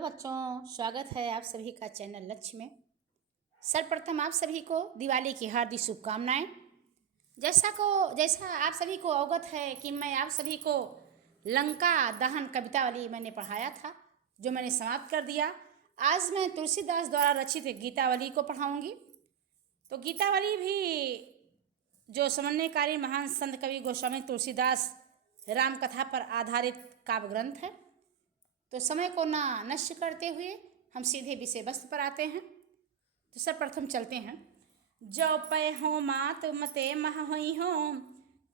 बच्चों, स्वागत है आप सभी का चैनल लक्ष्य में। सर्वप्रथम आप सभी को दिवाली की हार्दिक शुभकामनाएं। जैसा आप सभी को अवगत है कि मैं आप सभी को लंका दहन कवितावली मैंने पढ़ाया था, जो मैंने समाप्त कर दिया। आज मैं तुलसीदास द्वारा रचित गीतावली को पढ़ाऊंगी। तो गीतावली भी जो समन्वयकारी महान संत कवि गोस्वामी तुलसीदास राम कथा पर आधारित काव्य ग्रंथ है। तो समय को ना नष्ट करते हुए हम सीधे विषय वस्तु पर आते हैं। तो सर्वप्रथम चलते हैं। जो पै हो मात मते मह हुई हो,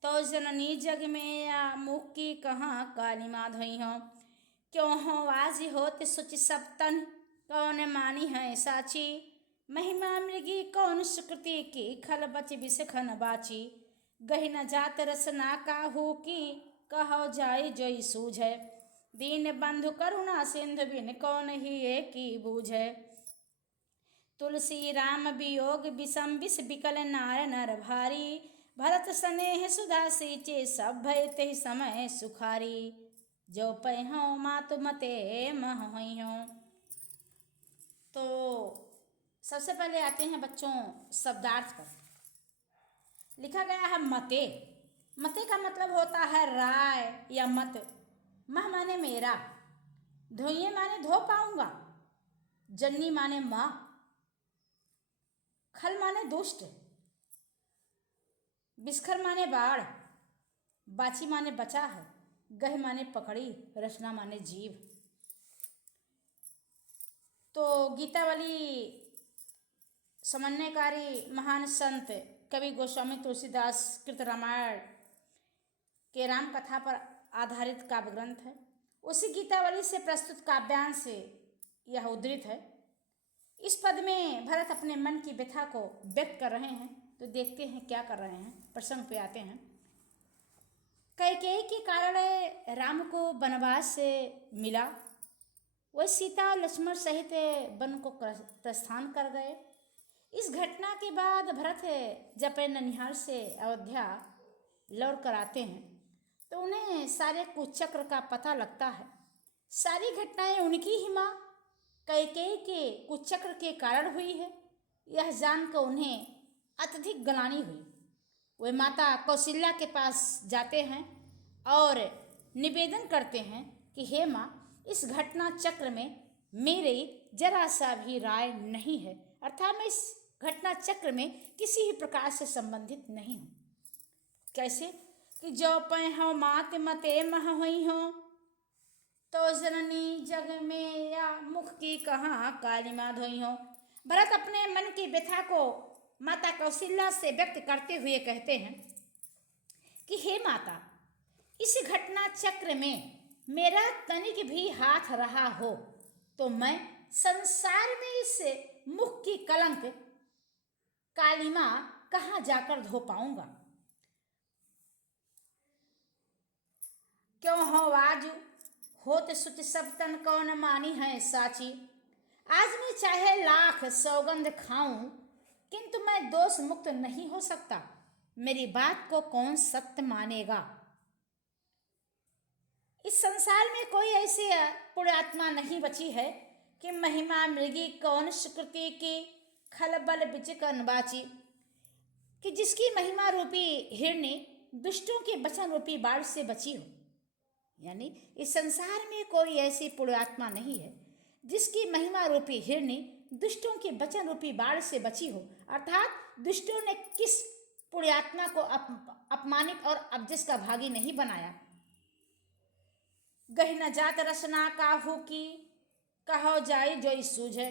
तो जननी जग में या मुख की कहाँ काली माधोई हो। क्यों हो आज होत सुच सब तन, कौन मानी है साची। महिमा मृगी कौन सुकृति की, खल बच बिसखन बाची। गही न जात रस ना काहू की, कहो जाय जोई सूझे। दीन बंधु करुणा सिंधु बिन, कौन ही एकी बूझे। तुलसी राम वियोग विषम विष बिकल, नार नर भारी। भरत स्नेह सुधा सींचे, सब भय ते समय सुखारी। जो पै हो मातु मते मह हुई हो। तो सबसे पहले आते हैं बच्चों शब्दार्थ पर। लिखा गया है मते। मते का मतलब होता है राय या मत। मह माने मेरा, धोइए माने धो पाऊंगा, जन्नी माने माँ, खल माने दुष्ट, बिस्खर माने बाढ़, बाची माने बचा है, गह माने पकड़ी, रचना माने जीव। तो गीतावली समन्वयकारी महान संत कवि गोस्वामी तुलसीदास कृत रामायण के राम कथा पर आधारित काव्य ग्रंथ है। उसी गीतावली से प्रस्तुत काव्यांश से यह उद्धृत है। इस पद में भरत अपने मन की व्यथा को व्यक्त कर रहे हैं। तो देखते हैं क्या कर रहे हैं। प्रसंग पे आते हैं। कैकेयी के कारण राम को वनवास से मिला। वह सीता और लक्ष्मण सहित वन को प्रस्थान कर गए। इस घटना के बाद भरत जब ननिहाल से अयोध्या लौट कर आते हैं तो उन्हें सारे कुचक्र का पता लगता है। सारी घटनाएं उनकी ही माँ कैकेयी के कुचक्र के कारण हुई है, यह जानकर उन्हें अत्यधिक ग्लानि हुई। वे माता कौशल्या के पास जाते हैं और निवेदन करते हैं कि हे माँ, इस घटना चक्र में मेरी जरा सा भी राय नहीं है, अर्थात मैं इस घटना चक्र में किसी ही प्रकार से संबंधित नहीं हूँ। कैसे कि जो पै हो मात मते मह हुई हो, तो जननी जग में या मुख की कहाँ काली माँ धोई हो। भरत अपने मन की व्यथा को माता कौशल्या से व्यक्त करते हुए कहते हैं कि हे माता, इस घटना चक्र में मेरा तनिक भी हाथ रहा हो तो मैं संसार में इस मुख की कलंक काली माँ कहाँ जाकर धो पाऊंगा। क्यों हो आज होत सुच सब तन, कौन मानी है साची। आज मैं चाहे लाख सौगंध खाऊं, किंतु मैं दोष मुक्त नहीं हो सकता। मेरी बात को कौन सत्य मानेगा। इस संसार में कोई ऐसी पुण्यात्मा नहीं बची है कि महिमा मृगी कौन सुकृति की, खलबल बिचकन बाची, कि जिसकी महिमा रूपी हिरनी दुष्टों के वचन रूपी बाढ़ से बची हो। यानी इस संसार में कोई ऐसी पुण्यात्मा नहीं है जिसकी महिमा रूपी हिरनी दुष्टों के वचन रूपी बाढ़ से बची हो। अर्थात दुष्टों ने किस पुण्यात्मा को अपमानित और अबजस का भागी नहीं बनाया। गह न जात रसना काहू की, कहो जाय जोई सूझे।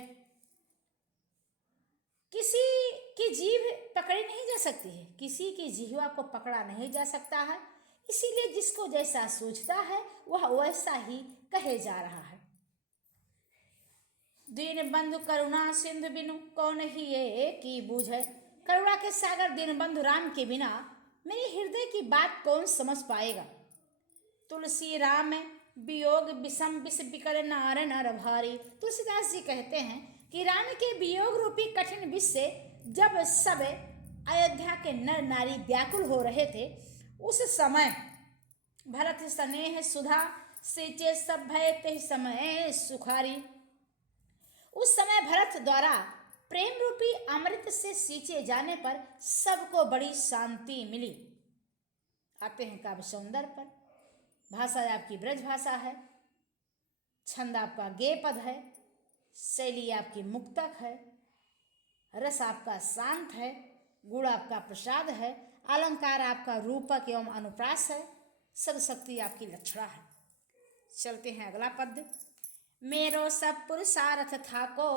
किसी की जीभ पकड़ी नहीं जा सकती है, किसी की जिह्वा को पकड़ा नहीं जा सकता है। इसीलिए जिसको जैसा सूझता है वह वैसा ही कहे जा रहा है। दीन बंधु करुणा सिंधु बिनु, कौन ही ये की बूझे। करुणा के सागर दीन बंधु राम के बिना मेरे हृदय की बात कौन समझ पाएगा। तुलसी राम वियोग विषम विष बिकल, नार नर भारी। तुलसीदास जी कहते हैं कि राम के वियोग रूपी कठिन विष से जब सब अयोध्या के नर नारी व्याकुल हो रहे थे, उस समय भरत स्नेह सुधा सींचे, सब भय ते समय सुखारी। उस समय भरत द्वारा प्रेम रूपी अमृत से सींचे जाने पर सबको बड़ी शांति मिली। आते हैं काव्य सौंदर्य पर। भाषा आपकी ब्रज भाषा है, छंद आपका गेय पद है, शैली आपकी मुक्तक है, रस आपका शांत है, गुण आपका प्रसाद है, अलंकार आपका रूपक एवं अनुप्रास है, सब शक्ति आपकी लक्षणा है। चलते हैं अगला पद। मेरो सब पुरुषार्थ थाको,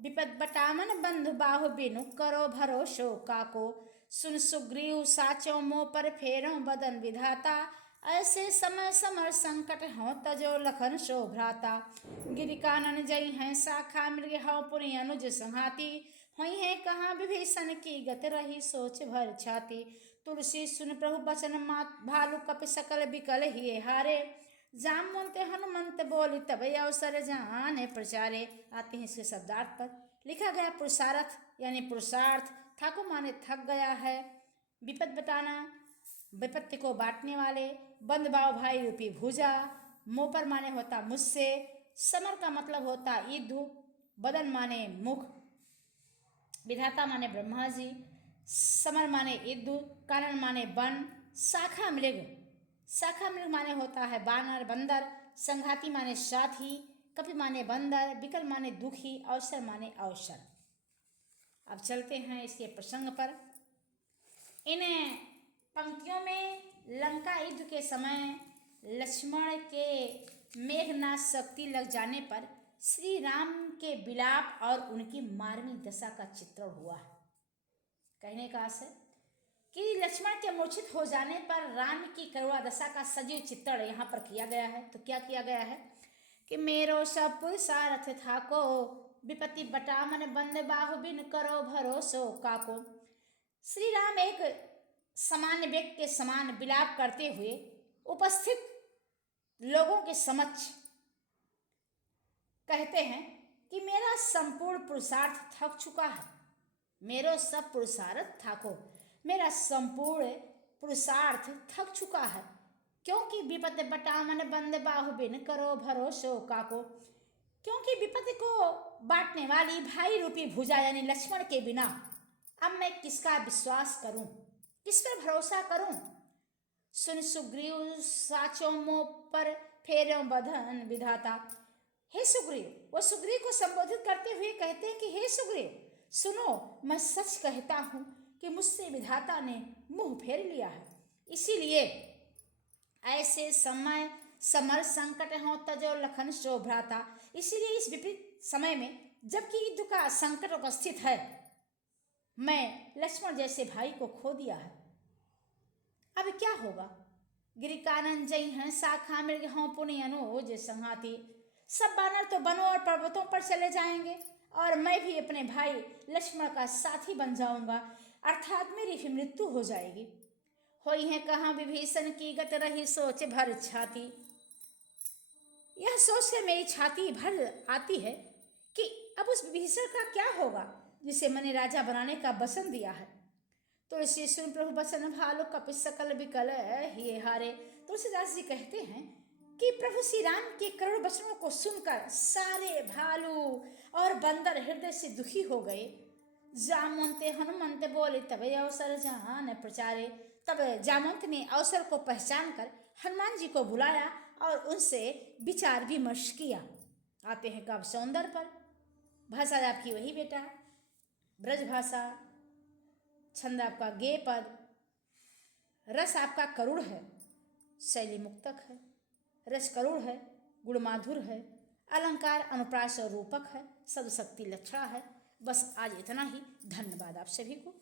विपद बटामन बंधु बाहु बिनु करो भरोसो काको। सुन सुग्रीव साचो मोह पर फेरो बदन विधाता, ऐसे समय समर संकट हो तजो लखन सो भ्राता। गिरि कानन जई हैं शाखा मृग हो पुनि अनुज संहाती, हुई है कहाँ विभीषण की गत रही सोच भर छाती। तुलसी सुन प्रभु बचन मात भालु कपि सकल बिकल हिये हारे, जामवंत हनुमंत बोली तब अवसर जाने प्रचारे। आते हैं इसके शब्दार्थ पर। लिखा गया पुरुषार्थ यानी पुरुषार्थ, ठाकुर माने थक गया है, विपद बताना विपत्ति को बांटने वाले, बंद बाव भाई रूपी भुजा, मुँह पर माने होता मुझसे, समर का मतलब होता युद्ध, बदन माने मुख, विधाता माने ब्रह्मा जी, समर माने युद्ध, कारण माने वन, शाखा मृग माने होता है बानर बंदर, संघाती माने साथी, कपि माने बंदर, विकल माने दुखी, अवसर माने अवसर। अब चलते हैं इसके प्रसंग पर। इन पंक्तियों में लंका युद्ध के समय लक्ष्मण के मेघनाद शक्ति लग जाने पर श्री राम के विलाप और उनकी मारवी दशा का चित्रण हुआ है। कहने का आशय कि लक्ष्मण के मूर्छित हो जाने पर राम की करुणा दशा का सजीव चित्रण यहाँ पर किया गया है। तो क्या किया गया है कि मेरो सब पुरुषार्थ थाको, विपत्ति बटामन बंद बाहु बिन करो भरोसो काको। श्री राम एक सामान्य व्यक्ति के समान विलाप करते हुए उपस्थित लोगों के समक्ष कहते हैं कि मेरा संपूर्ण पुरुषार्थ थक चुका है। मेरो सब पुरुषार्थ थाको, मेरा संपूर्ण पुरुषार्थ थक चुका है, क्योंकि विपत्ति बटामन बंद बाहु बिन करो भरोसो काको। क्योंकि विपत्ति को बांटने वाली भाई रूपी भुजा यानी लक्ष्मण के बिना अब मैं किसका विश्वास करूं, किस पर भरोसा करूं। सुन सुग्रीव साचो मोह पर फेरो बदन विधाता। हे सुग्रीव, वो सुग्रीव को संबोधित करते हुए कहते हैं कि हे सुग्रीव सुनो, मैं सच कहता हूं कि मुझसे विधाता ने मुंह फेर लिया है। इसीलिए ऐसे समय समर संकट हो तजो लखन सो भ्राता। इसीलिए इस विपरीत समय में जबकि युद्ध का संकट उपस्थित है, मैं लक्ष्मण जैसे भाई को खो दिया है। अब क्या होगा। गिरि कानन जई हैं शाखा मृग हों पुनि अनुज संहाती। सब बानर तो वनों और पर्वतों पर चले जाएंगे और मैं भी अपने भाई लक्ष्मण का साथी बन जाऊंगा, अर्थात मेरी भी मृत्यु हो जाएगी। होई है कहाँ विभीषण की गत रही सोच भर छाती। यह सोच से मेरी छाती भर आती है कि अब उस विभीषण का क्या होगा जिसे मैंने राजा बनाने का वचन दिया है। तुलसी सुन प्रभु बचन भालु कपि सकल विकल हिये हारे। तुलसीदास जी कहते हैं कि प्रभु श्री राम के करुण वचनों को सुनकर सारे भालू और बंदर हृदय से दुखी हो गए। जामवंते हनुमंत बोले तब अवसर जान प्रचारे। तब जामवंत ने अवसर को पहचान कर हनुमान जी को बुलाया और उनसे विचार विमर्श किया। आते हैं काव्य सौंदर्य पर। भाषा आपकी वही बेटा ब्रज भाषा, छंद आपका गेय पद, रस आपका करुण है, शैली मुक्तक है, रस करुण है, गुण माधुर है, अलंकार अनुप्रास और रूपक है, सब शक्ति लक्षणा है। बस आज इतना ही। धन्यवाद आप सभी को।